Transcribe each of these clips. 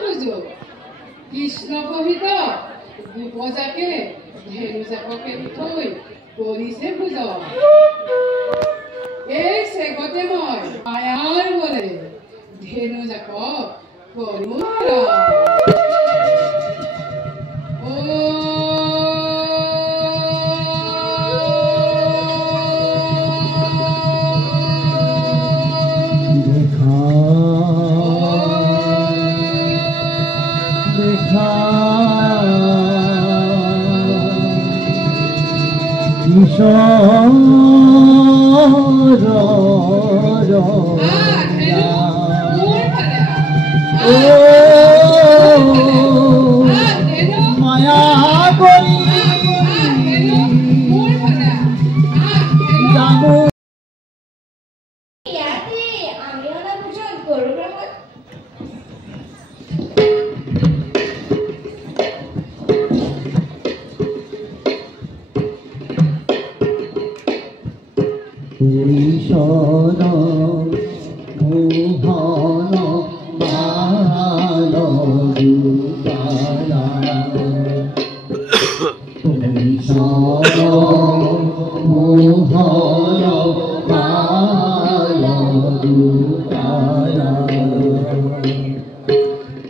সুযোগ কৃষ্ণ কহিত দুপজাকে ধেনু জাককে থৈ কৰিছে পূজা এই চেগতে মই মায়াৰ বলে ধেনু জাকক কৰো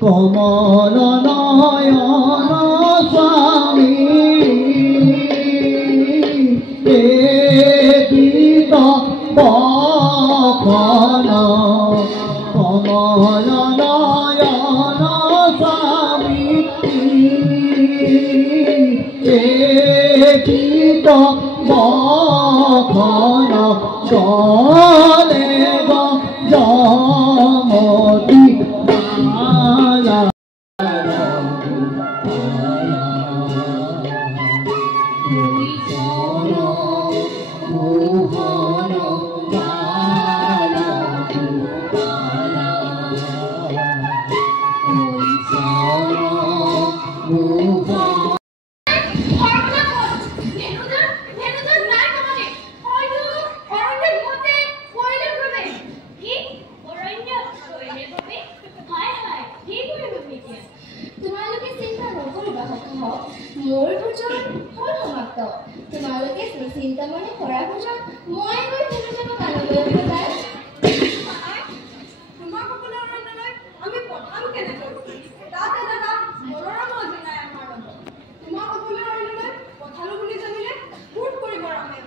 কমল নয়ন স্বামী দেবিত বখন কমল নয়ন স্বামী দেবিত বখন চলে যমতি মোৰ ভোজন হ'ল সমাপ্ত তোমালোকে চিন্তা মনে কৰা ভোজন মই গৈ ভোজন কাললৈ যায় তোমাক সকলোৰে অৰণ্যলৈ আমি পঠাম কেনেকৈ দাদা দাদা মনৰ মজি নাই আমাৰ লগত তোমাক সকলোৰে অৰণ্যলৈ পঠালো বুলি জানিলে ফুট কৰিব ৰামে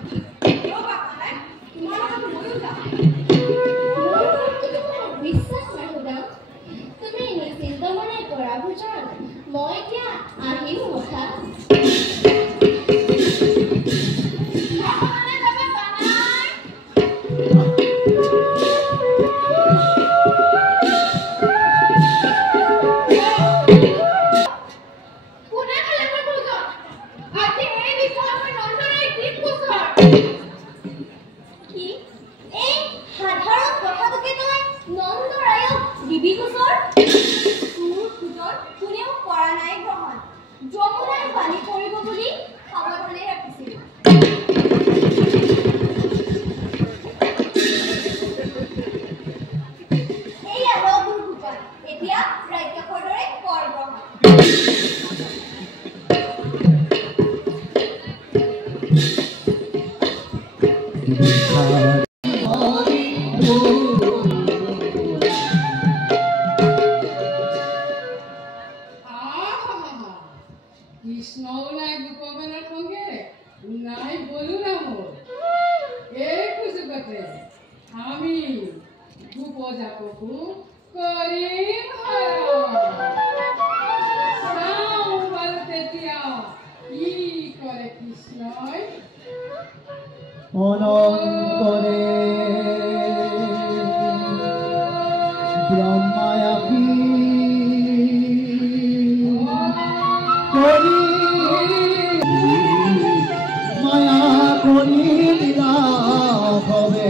ৰবা কালে তোমাৰ লগত ময়ো যাম বিশ্বাস নাই সুদাম তুমি নিশ্চিন্ত মনে কৰা ভোজন মই এতিয়া আহিম কথা কৃষ্ণও নাই গোপবানৰ সঙ্গে নাই বলু না মোৰ এই সুযোগতে আমি গোপজাককু কৰিম চাও বাৰু তেতিয়া কি কৰে কৃষ্ণই অনন্তৰে ব্ৰহ্মায়াপি কৰি মায়া কৰি লীলা হবে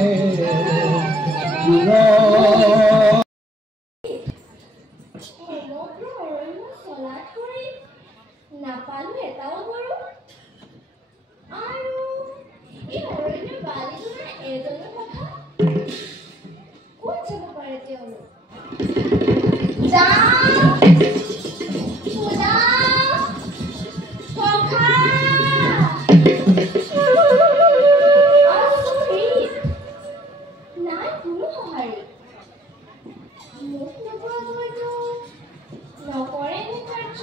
নাপালো এটাও বাৰু আৰু এই অৰণ্যৰ বালিজনৰ এজনৰ কথা ক'ত যাব পাৰে তেওঁলোক সঁহাৰি মোক নোপোৱাকৈতো নকৰে নে কাৰ্য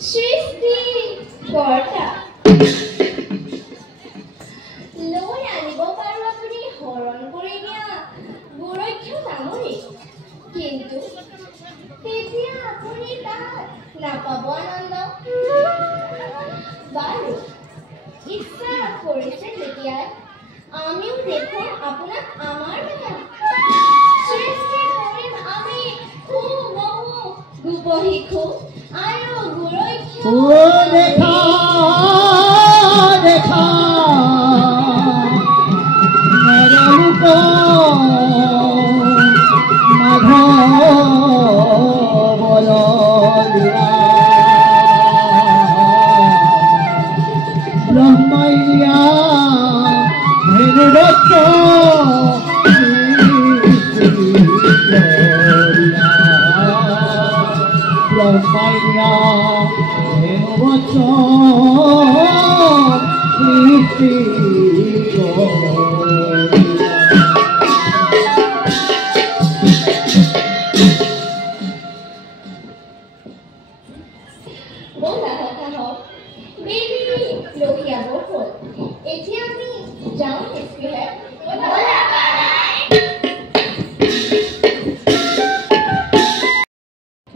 সৃষ্টিকৰ্তা লৈ আনিব পাৰোঁ আপুনি হৰণ কৰি দিয়া গোৰক্ষ নামৰি কিন্তু তেতিয়া আপুনি তাত নাপাব আনন্দ বাৰু ইচ্ছা কৰিছে তেতিয়া আমিও দেখোন আপোনাক আমাৰ কথা সৃষ্টি কৰিম আমি বহু গোপ শিশু আৰু গোৰক্ষ দেখা দেখা নৰলোক মাধৱৰ লীলা ব্ৰহ্মাই দিয়া ভেনুবৎস ব্ৰহ্মাই দিয়া ভেনুবৎস সৃষ্টি ব'লা কথা হওক বেবী লখিয়াব হ'ল এতিয়া আমি যাওঁ স্কুললৈ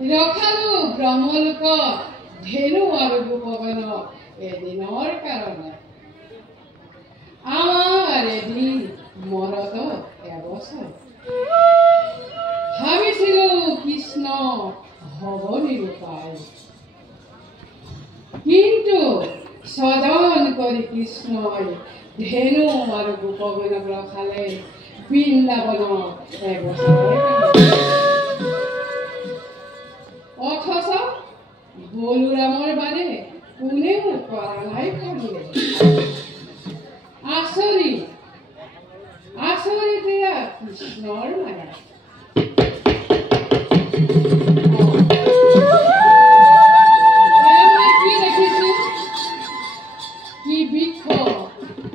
ৰখালো ব্ৰহ্মলোকৰ ধেনু আৰু গোপগণক এদিনৰ কাৰণে আমাৰ এদিন মৰত এবছৰ ভাবিছিলো কৃষ্ণ হব নিৰূপায় কিন্তু স্বজন কৰি কৃষ্ণই ধেনু আৰু গোপগণক ৰখালে বৃন্দাবনত এবছৰৰ অথচ বলুৰামৰ বাদে কোনেও কৰা নাই কৰিলে আচৰিত এয়া কৃষ্ণৰ মায়া কি দেখিছো কি বৃক্ষ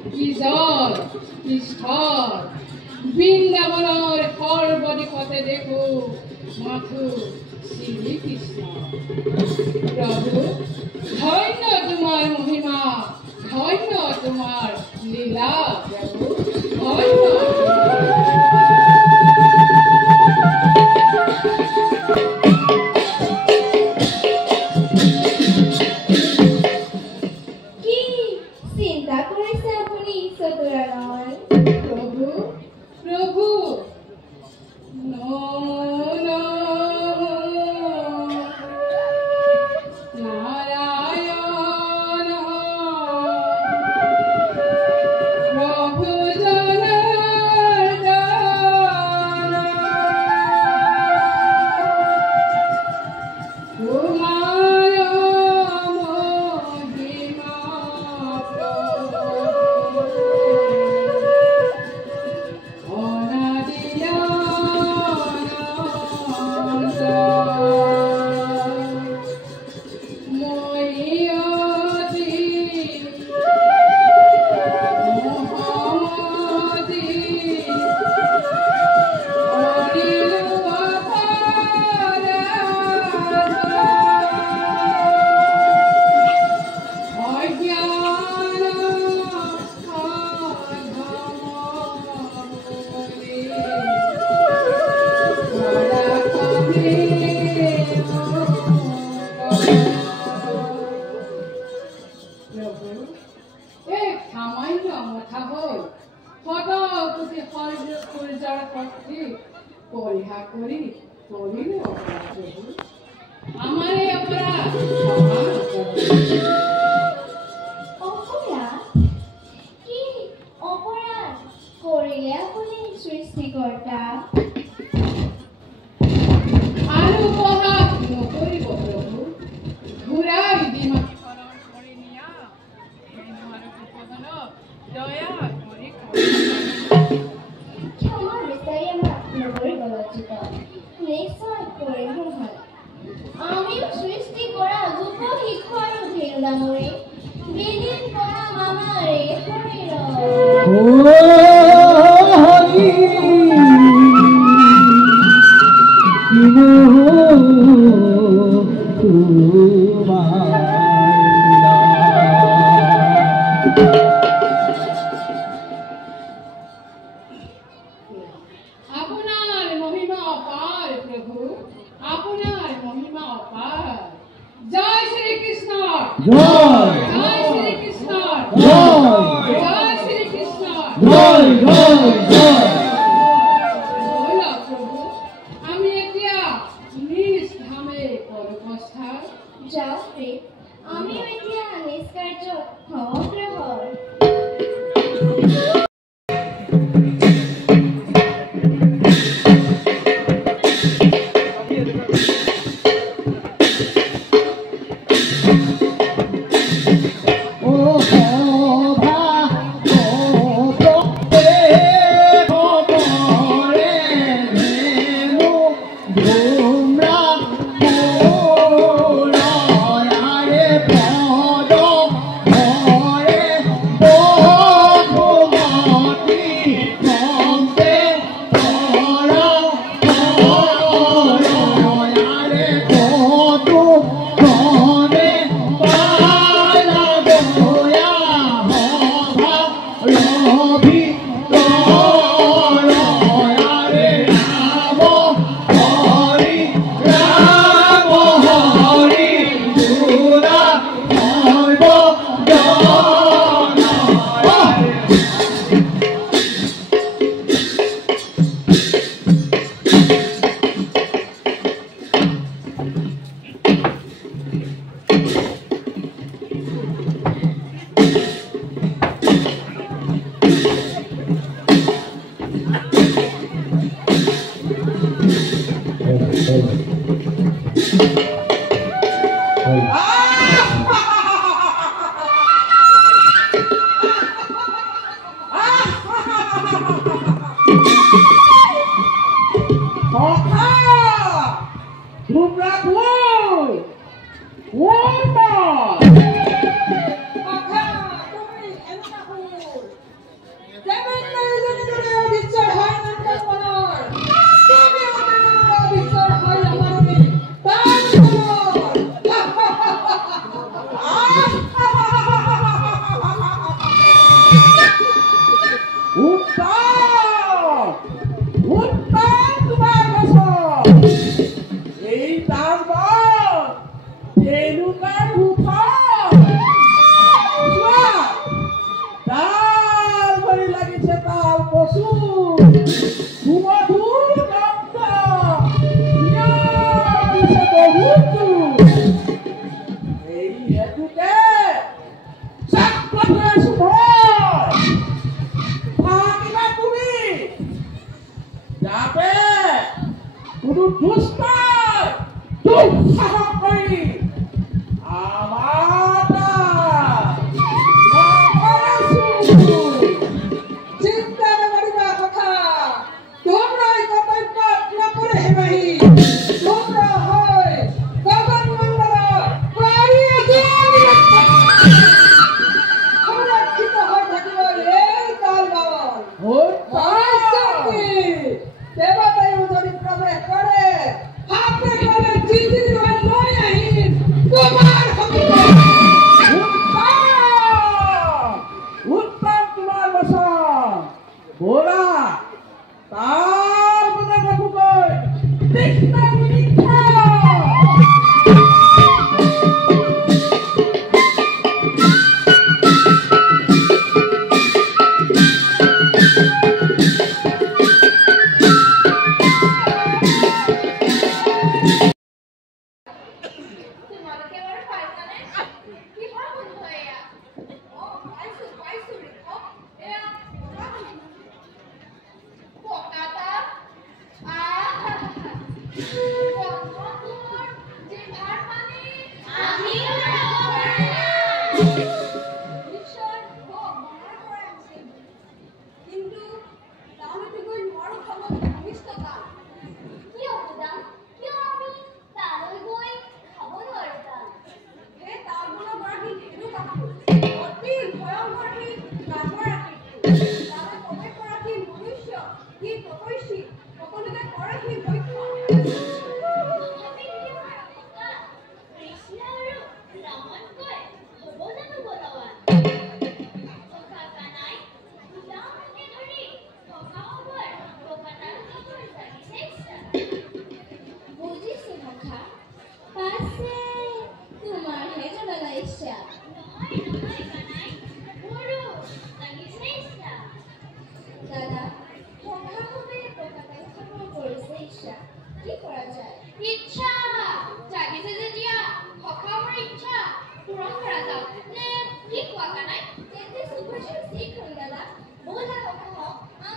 কি জল কি স্থল বৃন্দাবনৰ সৰ্বদিশতে দেখো মাথো শ্ৰীকৃষ্ণ প্ৰভু ধন্য তোমাৰ মহিমা ধন্য তোমাৰ লীলা প্ৰভু ধন্য কি চিন্তা কৰিছে আপুনি চতুৰানয় প্ৰভু প্ৰভু নাৰায়ণ প্ৰভু জনাৰ্দন তোমাৰ মহিমা পৰীক্ষা কৰি কৰিলো আমাৰ এই অপৰাধ অপৰাধ কি অপৰাধ কৰিলে আপুনি সৃষ্টিকৰ্তা আৰু উপহাস নকৰিব প্ৰভু ঘূৰাই দিমাখনৰ কৰি নিয়া ধেনু আৰু গোপগণক দয়া কৰি ক্ষমা বিচাৰি আমাৰ নগৰীব লজ্জিত নিশ্চয় পৰিভ্ৰম হয় আমিও সৃষ্টি কৰা যুৱ শিশু আৰু ধীৰ ডাঙৰে বিদিন কৰা মামাৰে শৰীৰ আপোনাৰ মহিমা অপাৰ প্ৰভু আপোনাৰ মহিমা অপাৰ জয় শ্ৰী কৃষ্ণ জয় জয় শ্ৰী কৃষ্ণ জয় জয় শ্ৰী কৃষ্ণ জয় জয় জয় ব'লা প্ৰভু আমি এতিয়া নিজ ধামে পৰৱস্থা যাওক ৰে আমিও এতিয়া নিষ্কাৰ্য সমগ্ৰ হয়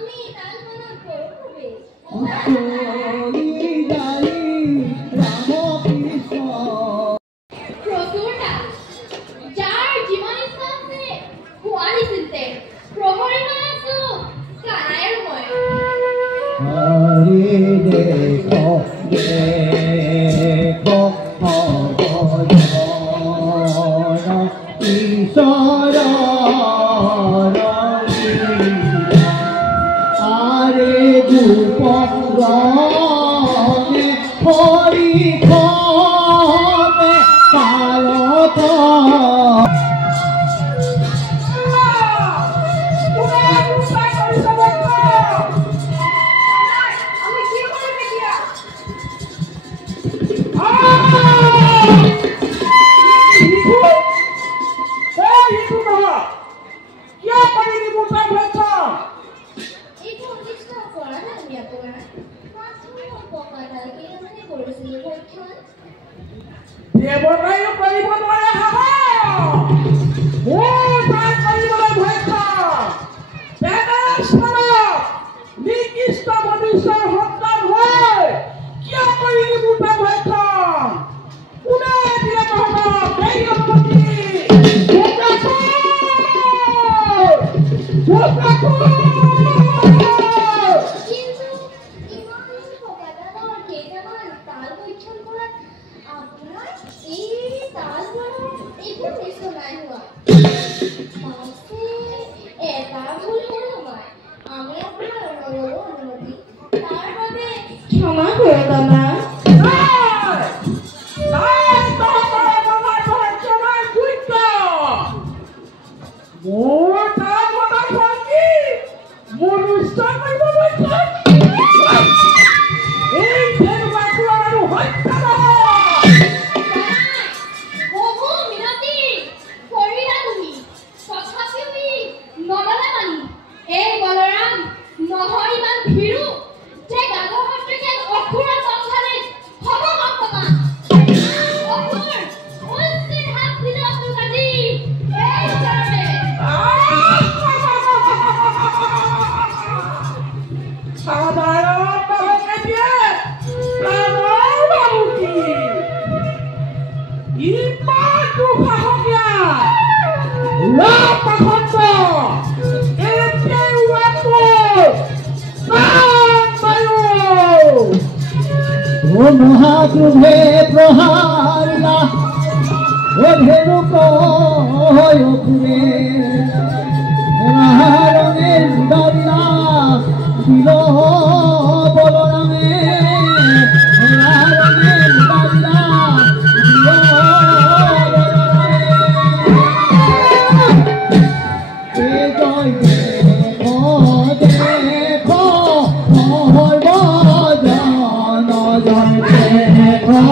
আমি তাল মনত কৰো খুবেই প্ৰচুৰ তাল যাৰ যিমান ইচ্ছা আছে পোৱালি চিন্তে প্ৰহৰী হৈ আছো কানাই আৰু মই হৰি দেখো দেখো ঈশ্বর আরে ধূপ রঙে হরি খতে কালত ক্ষমা করে দাদা মহাপ্রভে প্রহারিলা ও ধেনুক ফুলে রঙের দিলা দিল বলরামে রঙের দিলা দিল বলরামে দেখো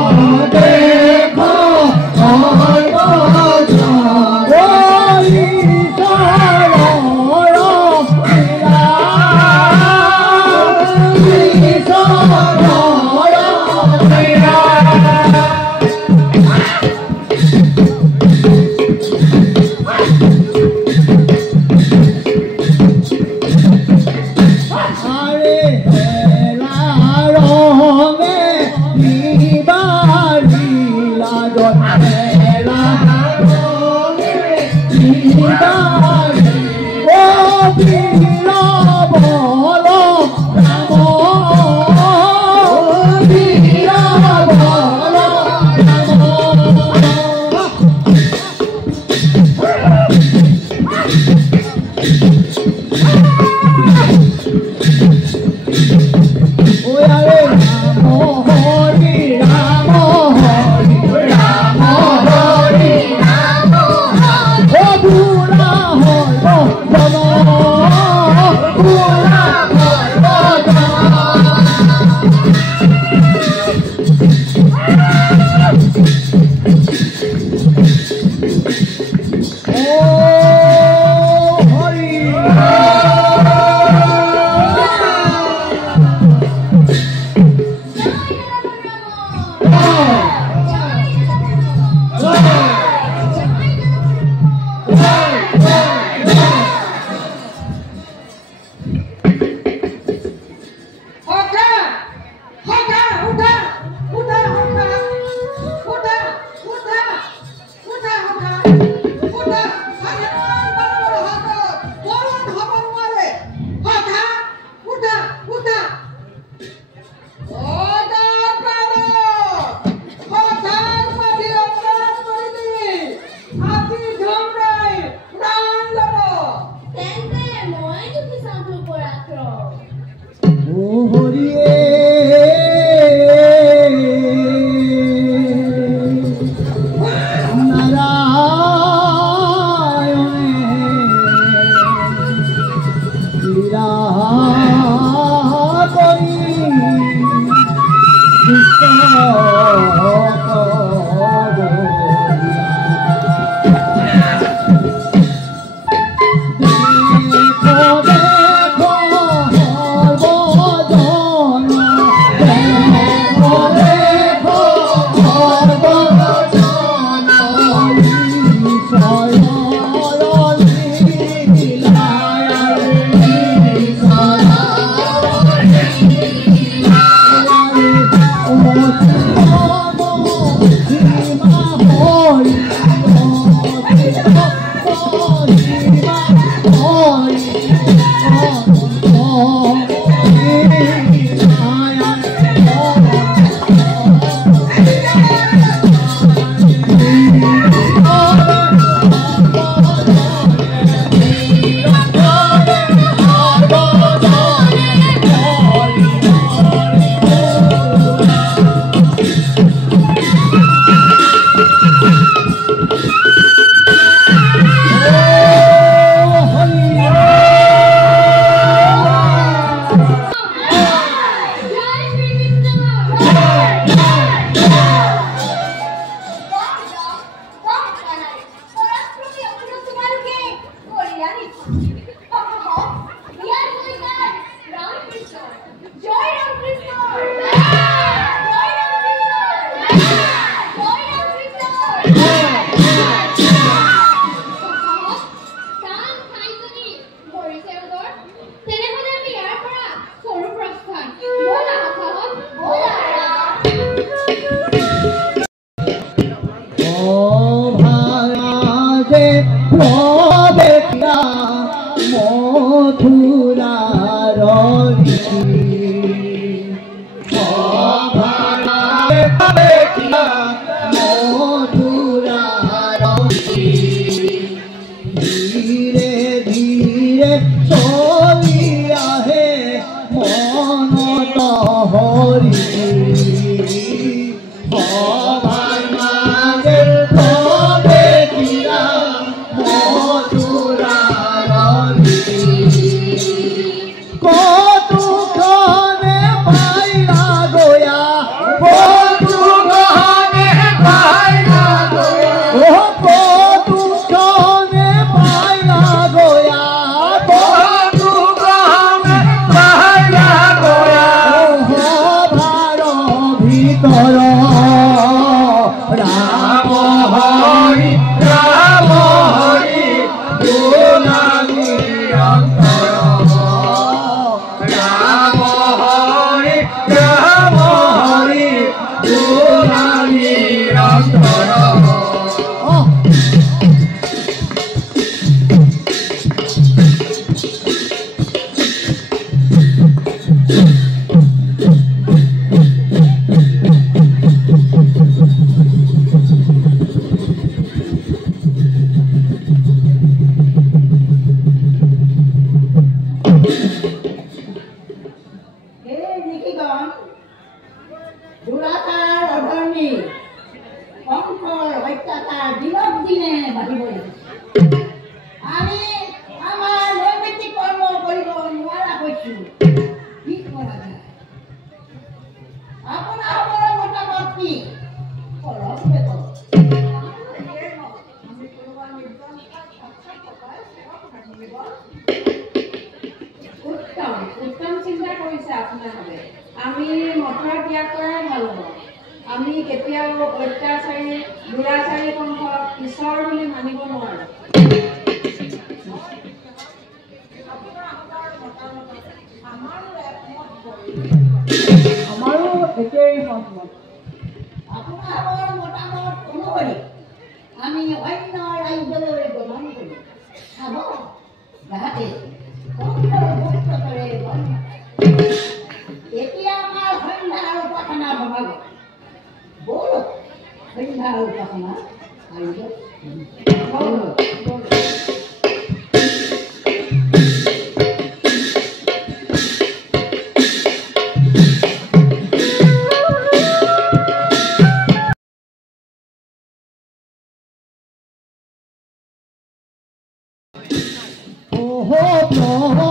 লীলা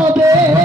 কৰি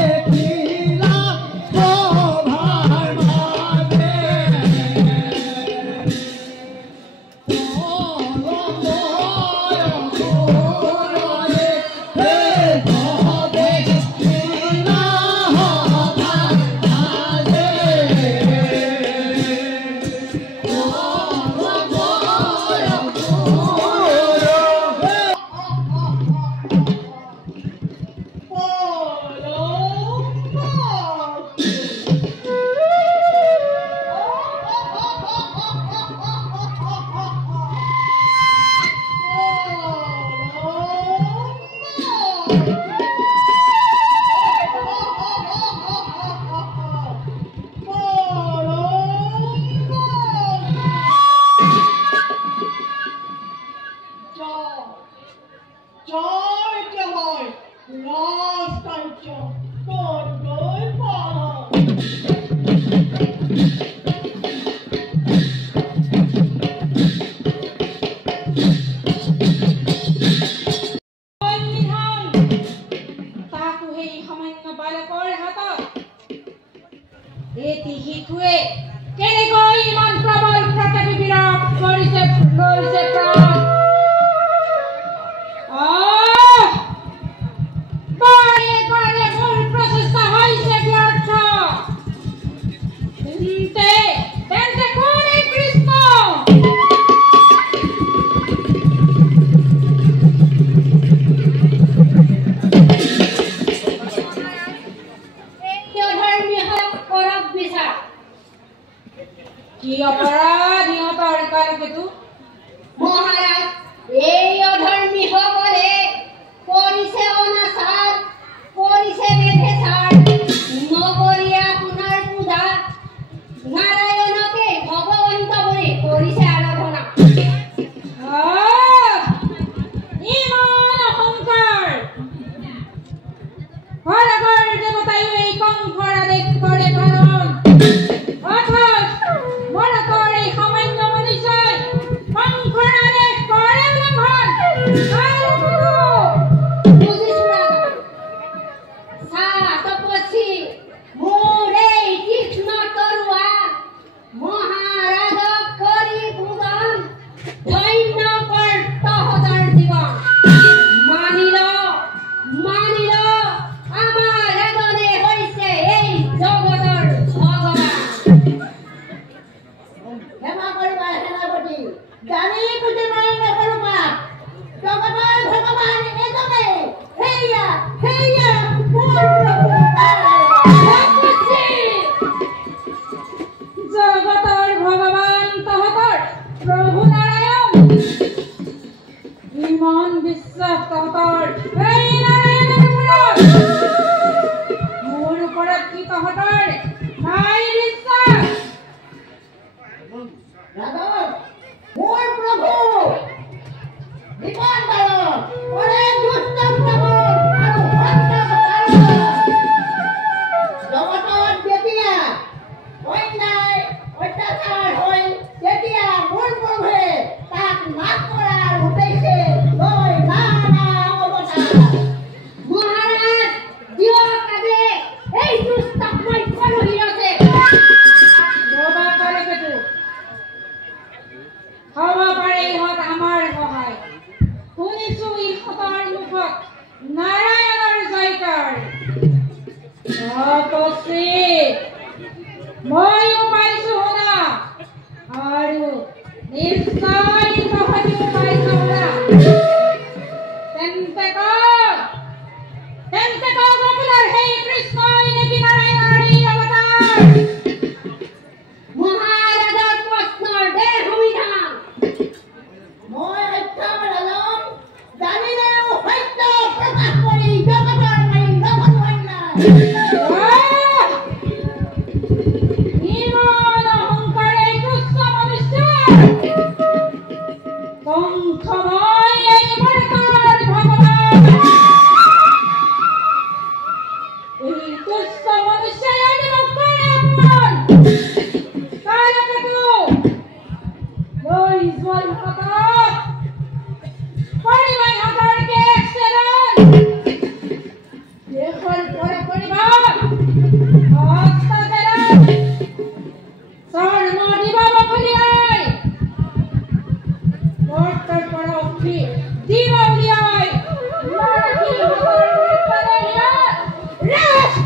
Rash,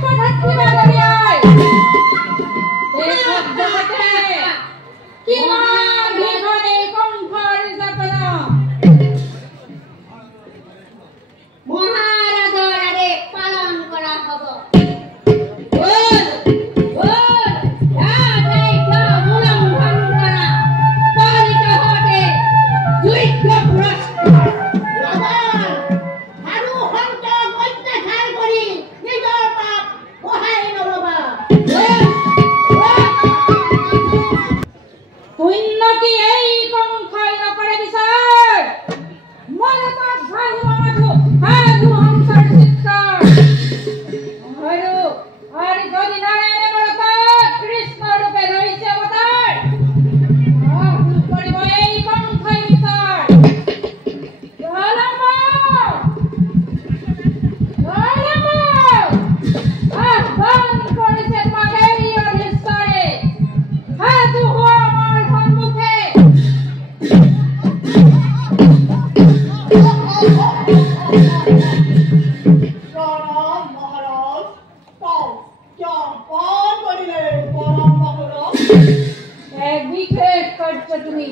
তুমি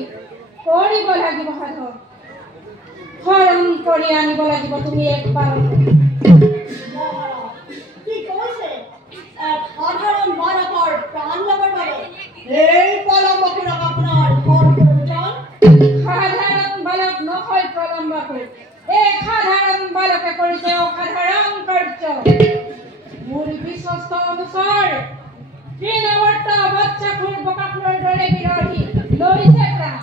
কৰিব লাগিব সাধন হৰণ কৰি আনিব লাগিব তুমি একবাৰ কি কৈছে সাধাৰণ বালকৰ প্ৰাণ ল'বৰ বাবে এই পলমবাকুৰ আপোনাৰ সাধাৰণ বালক নহয় প্ৰলম্বাকুৰ এই সাধাৰণ বালকে কৰিছে অসাধাৰণ কাৰ্য মোৰ বিশ্বস্ত অনুসাৰ তৃণৱৰ্ত বাচ্চাকুৰ বকাকুৰৰ দৰে বিৰহী লৈছে প্ৰাণ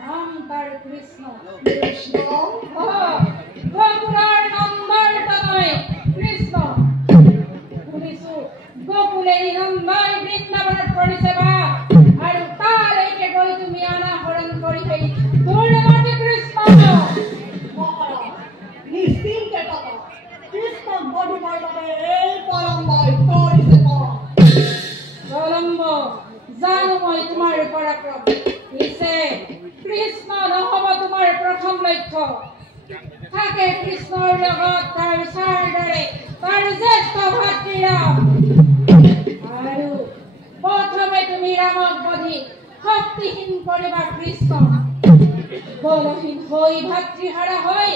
নাম তাৰ কৃষ্ণ গোকুলৰ নম্বৰ তনয় কৃষ্ণ শুনিছো গোকুলে নন্দই বৃন্দাবনত কৰিছে বা আৰু তালৈকে গৈ তুমি অনাহৰণ কৰি পেলি তোৰ নামতে কৃষ্ণ নিশ্চিন্তে থকা কৃষ্ণ বধিবৰ বাবে এই পলম্বই কৰিছে প্ৰলম্ব জানো মই তোমাৰ পৰাক্ৰম পিছে কৃষ্ণ নহব তোমাৰ প্ৰথম লক্ষ্য থাকে কৃষ্ণৰ লগত তাৰ ছাৰ দৰে তাৰ জ্যেষ্ঠ ভাতৃ ৰাম আৰু প্ৰথমে তুমি ৰামক বধি শক্তিহীন কৰিবা কৃষ্ণ বলহীন হৈ ভাতৃহাৰা হৈ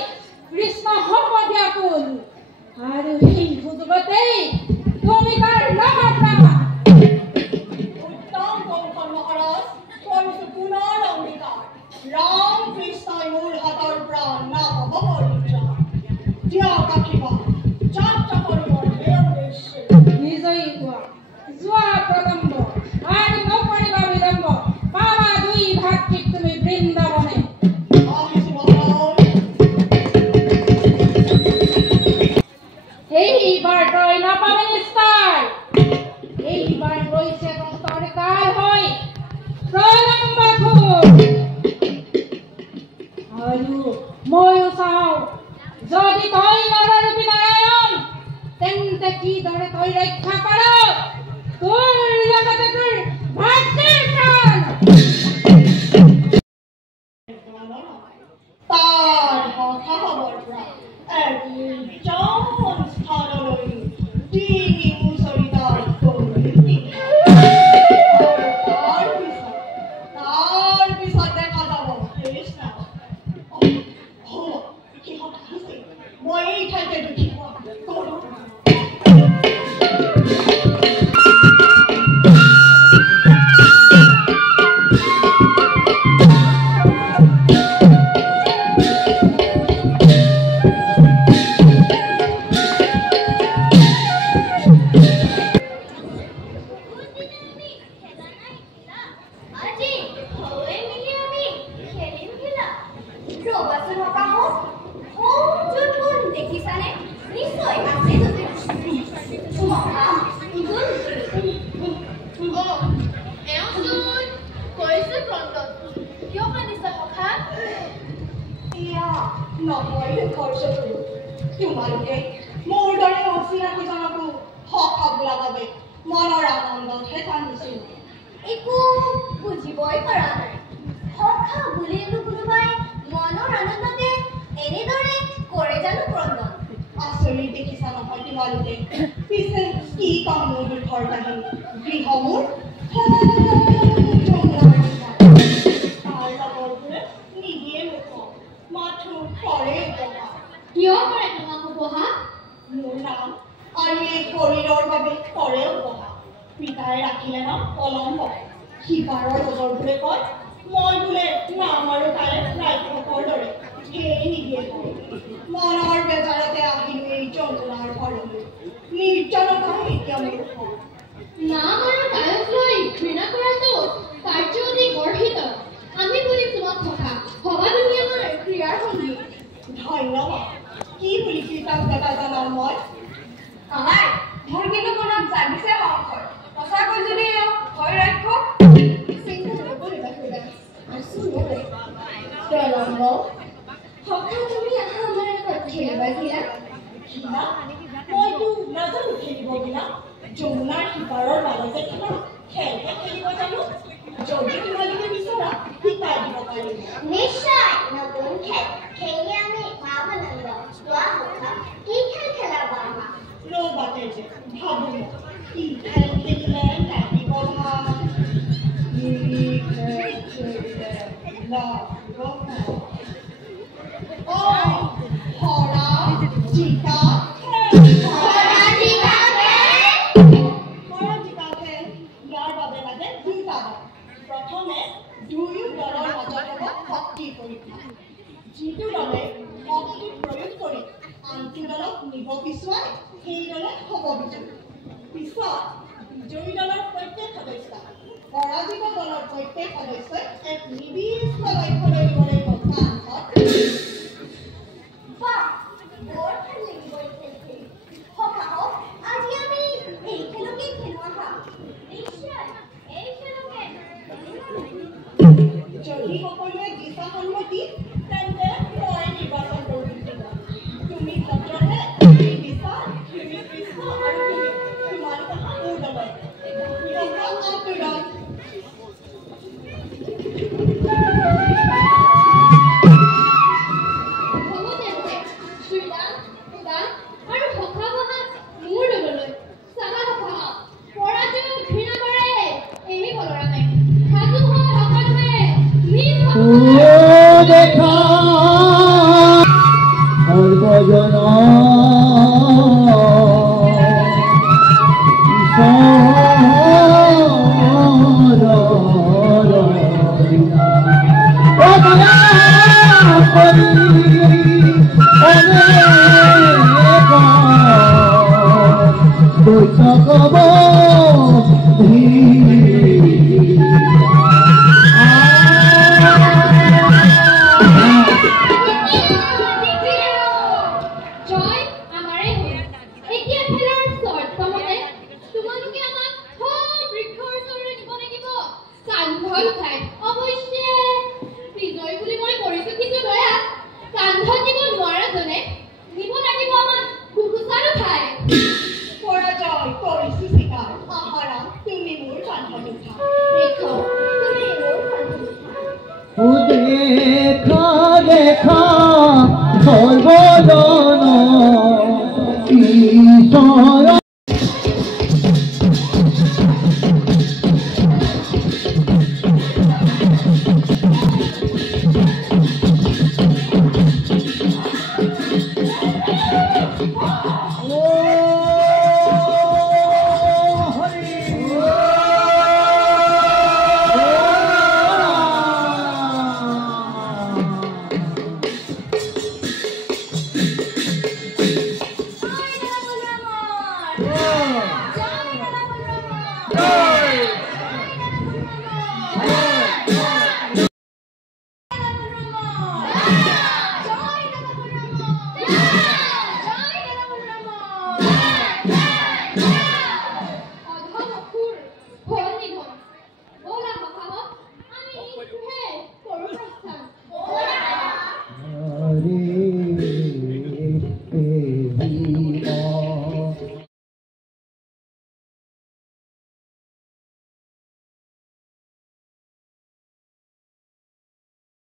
কৃষ্ণ হ'ব ব্যাকুল আৰু সেই সুযোগতেই তুমি তাৰ লগত ৰামা উত্তম কৌশল মহাৰাজ কৰিছো পুনৰ অংগীকাৰ ৰাম কৃষ্ণই মোৰ হাতৰ পৰা নাপাব পৰিত্ৰাণ দিয়ক আশীৰ্বাদ যাত্ৰা কৰিবৰ এই উদ্দেশ্যে বিজয়ী হোৱা যোৱা প্ৰলম্ব আৰু নকৰিবা বিলম্ব পাবা দুই ভাতৃক তুমি বৃন্দাবনে আহিছো মহাৰাজ এইবাৰ তই নাপাবি নিশ্চয় এইবাৰ গৈছে কষ্টৰ কাল হৈ প্ৰলম্বাকুৰ আৰু ময়ো চাওঁ যদি তই নৰৰূপী নাৰায়ণ তেন্তে কিদৰে তই ৰক্ষা কৰ তোৰ লগতে তোৰ ভাতৃৰ প্ৰাণ তাৰ কথা হবৰ পৰা একজন স্থানলৈ তিনি মুচৰিদাৰ তাৰ পিছত দেখা যাব কৃষ্ণ কিহত আহিছে মই এই ঠাইতে দেখি পোৱা আজি সবে মিলি আমি খেলিম খেলা ৰবাচোন হকাহো যোন কোন দেখিছানে নিশ্চয় আছে যদি মহা কৈছে ক্ৰন্দন কিয় কান্দিছা সখা এয়া নহয় দুখৰ চকুৰ তোমালোকে মোৰ দৰে অচিনাকিজনকো সখা বোলা বাবে মনৰ আনন্দতহে কান্দিছিল একো বুজিবই পৰা নাই সখা বুলিনো কোনোবাই মনৰ আনন্দতে এনেদৰে কৰে জানো ক্ৰন্দন আচৰিত দেখিছা নহয় তোমালোকে পিছে কি কাম মোৰ দুখৰ কাহিনী গৃহ মোৰ তাৰ লগৰবোৰে নিদিয়ে মোক মাথো কৰে উপহাৰ কিয় কৰে তোমাক উপহাৰ মোৰ নাম আৰু এই শৰীৰৰ বাবে কৰে উপহাৰ পিতাই ৰাখিলে নাম পলম্ব সিপাৰৰ লগৰবোৰে কয় মই বোলে নাম আৰু তাৰে ৰাক্ষসৰ দৰে সেয়ে নিদিয়ে মনৰ বেজাৰতে আহিলো এই যমুনাৰ ঘৰলৈ নিৰ্জনতাই এতিয়া মোৰ ঘৰ নাম আৰু গায়ক লৈ ঘৃণা কৰাটো কাৰ্য অতি গৰ্হিত আমি বুলি তোমাক সখা ভবা তুমি আমাৰ ক্ৰিয়াৰ সঙ্গী ধন্যবাদ কি বুলি কৃতজ্ঞতা জনাম মই নাই মোৰ কিন্তু মনত জাগিছে সংশয় সঁচাকৈ যদি ভয় ৰাক্ষস চিন্তা নকৰিবা খুড়া আছো মই প্ৰলম্ব সখা তুমি আহা আমাৰ লগত খেলিবা ঘিলা ঘিলা মইতো নাজানো খেলিব ঘিলা যমুনাৰ সিপাৰৰ মাজতে খেলা খেলহে খেলিব জানো যদি তোমালোকে বিচৰা শিকাই দিব পাৰিম নিশ্চয় নতুন খেল খেলি देखा